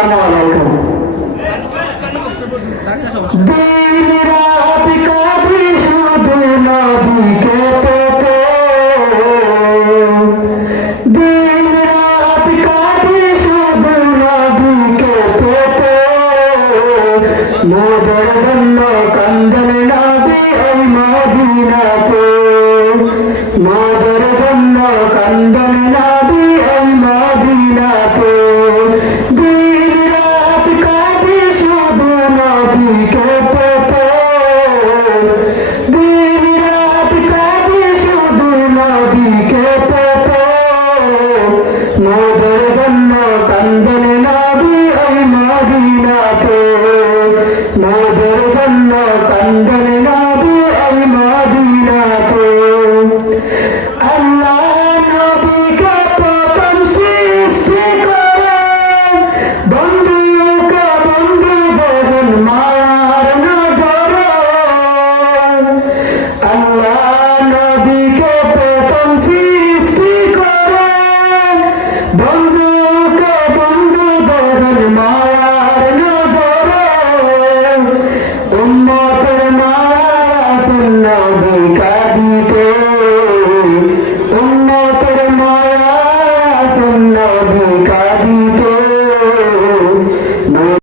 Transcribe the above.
আসসালামু আলাইকুম। দিন রাত কাঁদি শুধু নবীকে পেতে, দিন রাত কাঁদি শুধু নবীকে পেতে, মোদের জন্য কান্দেন নবী ওই মদিনাতে, মোদের জন্য কান্দেন নবী ওই মদিনাতে। দিন রাত কাঁদি শুধু নবীকে পেতে, দিন রাত কাঁদি শুধু নবীকে পেতে, মোদের জন্য কান্দেন নবী ওই মদিনাতে, মোদের জন্য কান্দেন নবী ওই মদিনাতে। আল্লাহ নবীকে প্রথম সৃষ্টি করেন, বন্ধুকে বন্ধু দেখেন মায়ার নজরে। আল্লাহ